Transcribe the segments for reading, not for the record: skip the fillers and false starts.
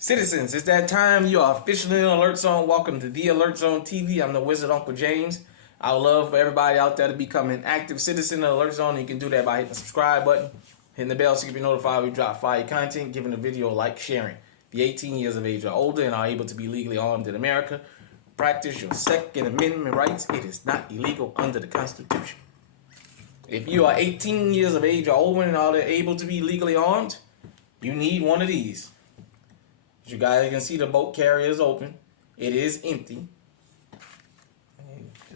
Citizens, it's that time. You are officially in Alert Zone. Welcome to the Alert Zone TV. I'm the Wizard Uncle James. I would love for everybody out there to become an active citizen of Alert Zone. You can do that by hitting the subscribe button, hitting the bell so you can be notified when we drop fire content, giving the video a like, sharing. If you're 18 years of age or older and are able to be legally armed in America, practice your Second Amendment rights. It is not illegal under the Constitution. If you are 18 years of age or older and are able to be legally armed, you need one of these. As you guys can see, the boat carrier is open. It is empty.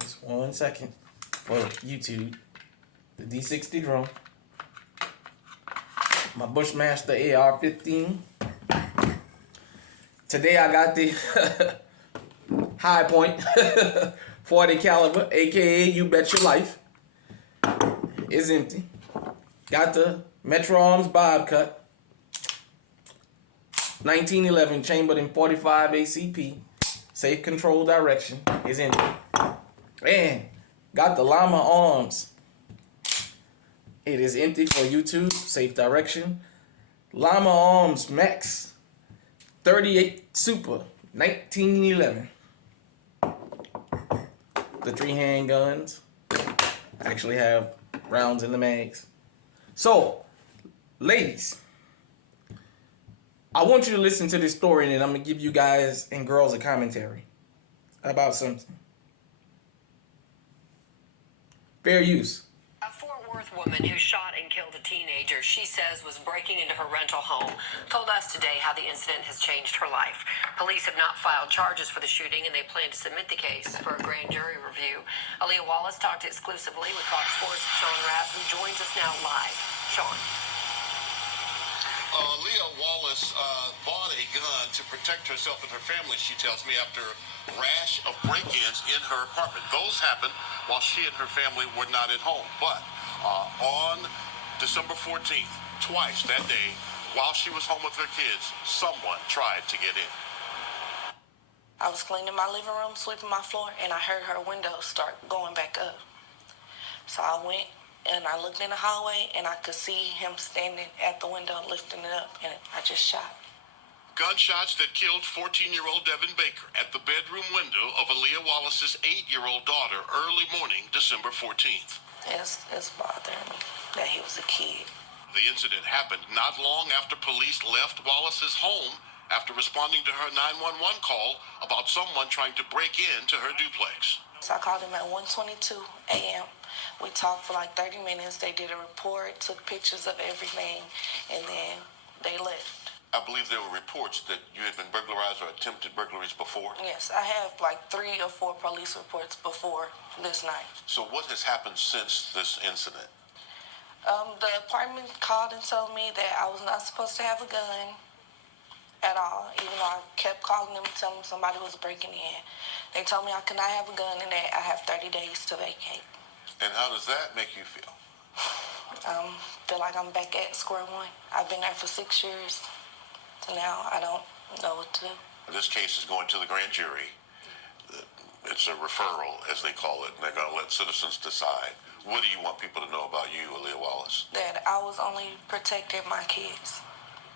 Just 1 second for YouTube. The D60 drone. My Bushmaster AR-15. Today I got the High Point 40 caliber, aka You Bet Your Life. It's empty. Got the Metro Arms Bob Cut. 1911 chambered in 45 ACP. Safe control direction is empty. And got the Llama Arms. It is empty for YouTube. Safe direction. Llama Arms Max 38 Super 1911. The 3 handguns actually have rounds in the mags. So, ladies, I want you to listen to this story, and then I'm going to give you guys and girls a commentary about something. Fair use. A Fort Worth woman who shot and killed a teenager she says was breaking into her rental home told us today how the incident has changed her life. Police have not filed charges for the shooting, and they plan to submit the case for a grand jury review. Aaliyah Wallace talked exclusively with Fox Sports' Sean Rapp, who joins us now live. Sean. Leah Wallace bought a gun to protect herself and her family, she tells me, after a rash of break-ins in her apartment. Those happened while she and her family were not at home. But on December 14th, twice that day, while she was home with her kids, someone tried to get in. I was cleaning my living room, sweeping my floor, and I heard her windows start going back up. So I went and I looked in the hallway, and I could see him standing at the window lifting it up, and I just shot. Gunshots that killed 14-year-old Devin Baker at the bedroom window of Aaliyah Wallace's 8-year-old daughter early morning, December 14th. It's bothering me that he was a kid. The incident happened not long after police left Wallace's home after responding to her 911 call about someone trying to break into her duplex. So I called him at 1:22 a.m. We talked for like 30 minutes. They did a report, took pictures of everything, and then they left. I believe there were reports that you had been burglarized or attempted burglaries before. Yes, I have like 3 or 4 police reports before this night. So what has happened since this incident? The apartment called and told me that I was not supposed to have a gun at all, even though I kept calling them and telling them somebody was breaking in. They told me I could not have a gun and that I have 30 days to vacate. And how does that make you feel? Feel like I'm back at square one. I've been there for 6 years, so now I don't know what to do. This case is going to the grand jury. It's a referral, as they call it, and they're going to let citizens decide. What do you want people to know about you, Aaliyah Wallace? That I was only protecting my kids.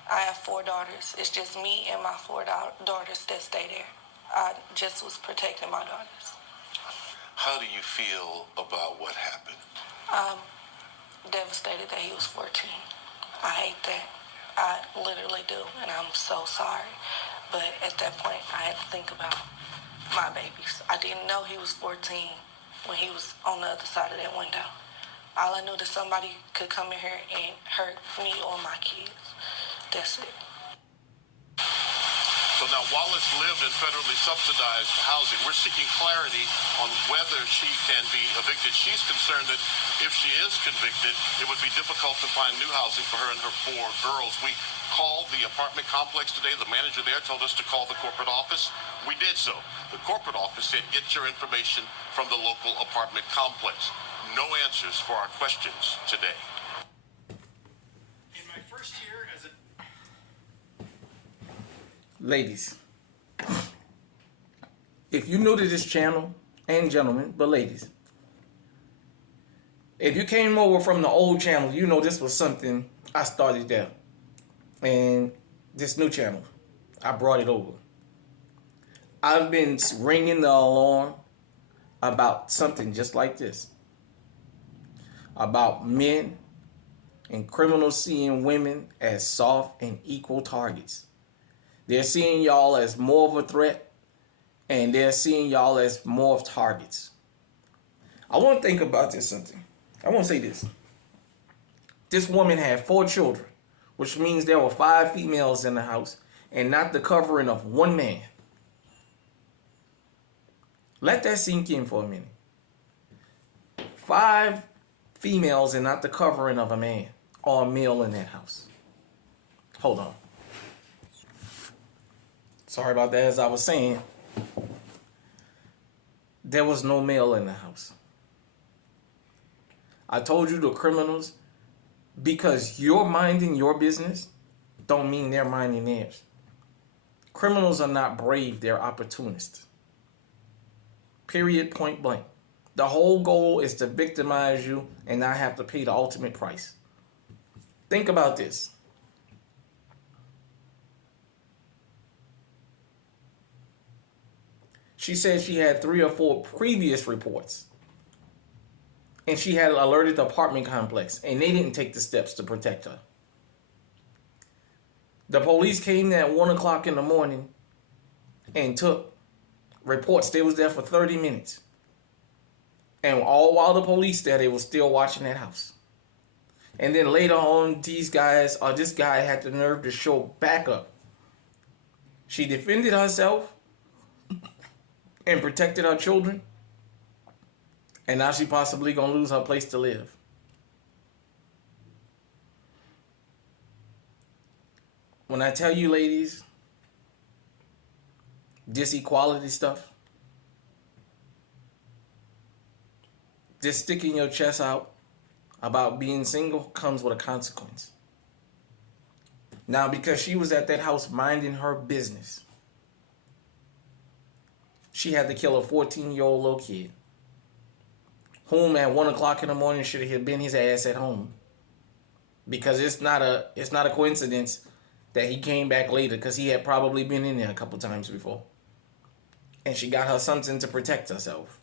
I have 4 daughters. It's just me and my 4 daughters that stay there. I just was protecting my daughters. How do you feel about what happened? Devastated that he was 14. I hate that. I literally do, and I'm so sorry. But at that point, I had to think about my babies. I didn't know he was 14 when he was on the other side of that window. All I knew that somebody could come in here and hurt me or my kids. That's it. So now Wallace lived in federally subsidized housing. We're seeking clarity on whether she can be evicted. She's concerned that if she is convicted, it would be difficult to find new housing for her and her 4 girls. We called the apartment complex today. The manager there told us to call the corporate office. We did so. The corporate office said, get your information from the local apartment complex. No answers for our questions today. In my first year as a Ladies, if you're new to this channel, and gentlemen, but ladies, if you came over from the old channel, you know this was something I started there. And this new channel, I brought it over. I've been ringing the alarm about something just like this. About men and criminals seeing women as soft and equal targets. They're seeing y'all as more of a threat, and they're seeing y'all as more of targets. I want to think about this something. I want to say this. This woman had 4 children, which means there were 5 females in the house and not the covering of one man. Let that sink in for a minute. 5 females and not the covering of a man or a male in that house. Hold on. Sorry about that. As I was saying, there was no male in the house. I told you the criminals, because you're minding your business, don't mean they're minding theirs. Criminals are not brave, they're opportunists. Period, point blank. The whole goal is to victimize you and not have to pay the ultimate price. Think about this. She said she had 3 or 4 previous reports. And she had alerted the apartment complex, and they didn't take the steps to protect her. The police came at 1 o'clock in the morning and took reports. They was there for 30 minutes. And all while the police there, they were still watching that house. And then later on, this guy had the nerve to show backup. She defended herself and protected her children. And now she possibly gonna lose her place to live. When I tell you, ladies, this equality stuff, this sticking your chest out about being single comes with a consequence. Now, because she was at that house minding her business, she had to kill a 14-year-old little kid, whom at 1 o'clock in the morning should have been his ass at home. Because it's not a coincidence that he came back later, because he had probably been in there a couple times before. And she got her something to protect herself.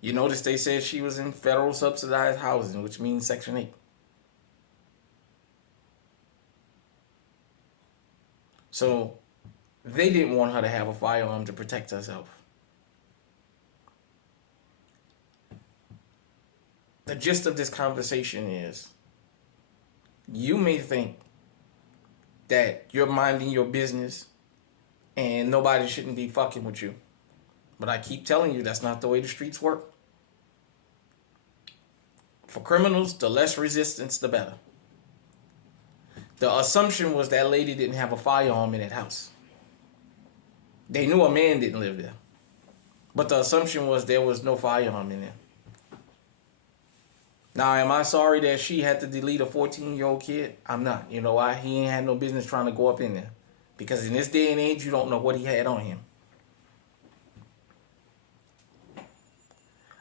You notice they said she was in federal subsidized housing, which means Section 8. So they didn't want her to have a firearm to protect herself. The gist of this conversation is, you may think that you're minding your business and nobody shouldn't be fucking with you. But I keep telling you, that's not the way the streets work. For criminals, the less resistance, the better. The assumption was that lady didn't have a firearm in that house. They knew a man didn't live there. But the assumption was there was no firearm in there. Now, am I sorry that she had to delete a 14-year-old kid? I'm not. You know why? He ain't had no business trying to go up in there. Because in this day and age, you don't know what he had on him.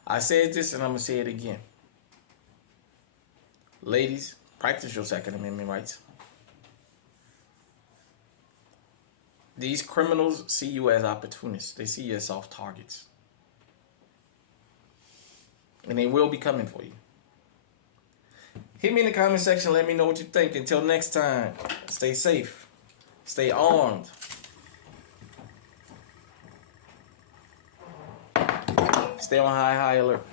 I said this and I'm going to say it again. Ladies, practice your Second Amendment rights. These criminals see you as opportunists. They see you as soft targets. And they will be coming for you. Hit me in the comment section. Let me know what you think. Until next time, stay safe. Stay armed. Stay on high alert.